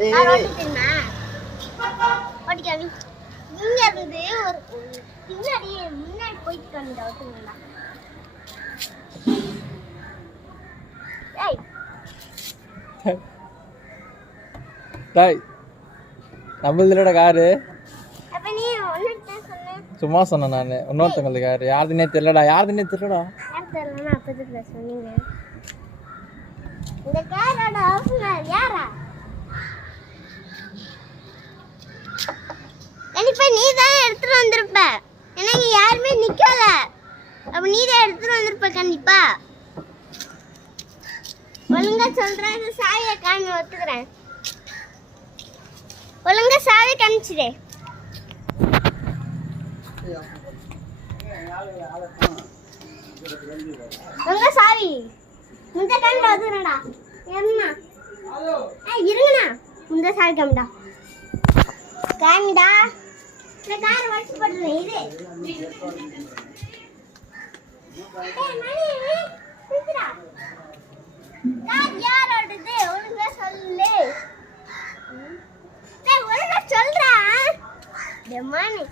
Car ஓட்டிட்டீங்களா? ஓட்டிக்காமி இங்க இருந்து ஒரு முன்னாடி போயிட்டு வந்து ஓட்டுங்களா? ஏய் டேய் நம்மளோட காரு. அப்ப நீ ஒண்ணுட்ட சொன்ன. சும்மா சொன்னேன் நான். இன்னொருத்தவங்க காரு யாருதுன்னே தெரியலடா. யார் தெரியலனா அப்பதான் சொன்னீங்க. இந்த காரோட ஓனர் யாரா? கண்டிப்பா நீ தான் எடுத்துட்டு வந்திருப்ப. ஏன்னா இங்க யாருமே நிக்கல. அப்ப நீ தான் எடுத்துட்டு வந்திருப்ப கண்டிப்பா. ஒழுங்கா சொல்றேன். இந்த சாவியை காமி ஒத்துக்கிறேன். ஒழுங்கா சாவி காமிச்சிடு. ஒழுங்கா சாவி முந்த காமிடா ஒத்துக்கிறேன்டா. என்ன இருங்கண்ணா முந்த சாவி காமிடா. காமிடா. இந்த கார் வச்சு போட்டுறேன். இது கார் யாரோடது? ஒழுங்கா சொல்லு. ஒழுங்கா சொல்றா. டெமானி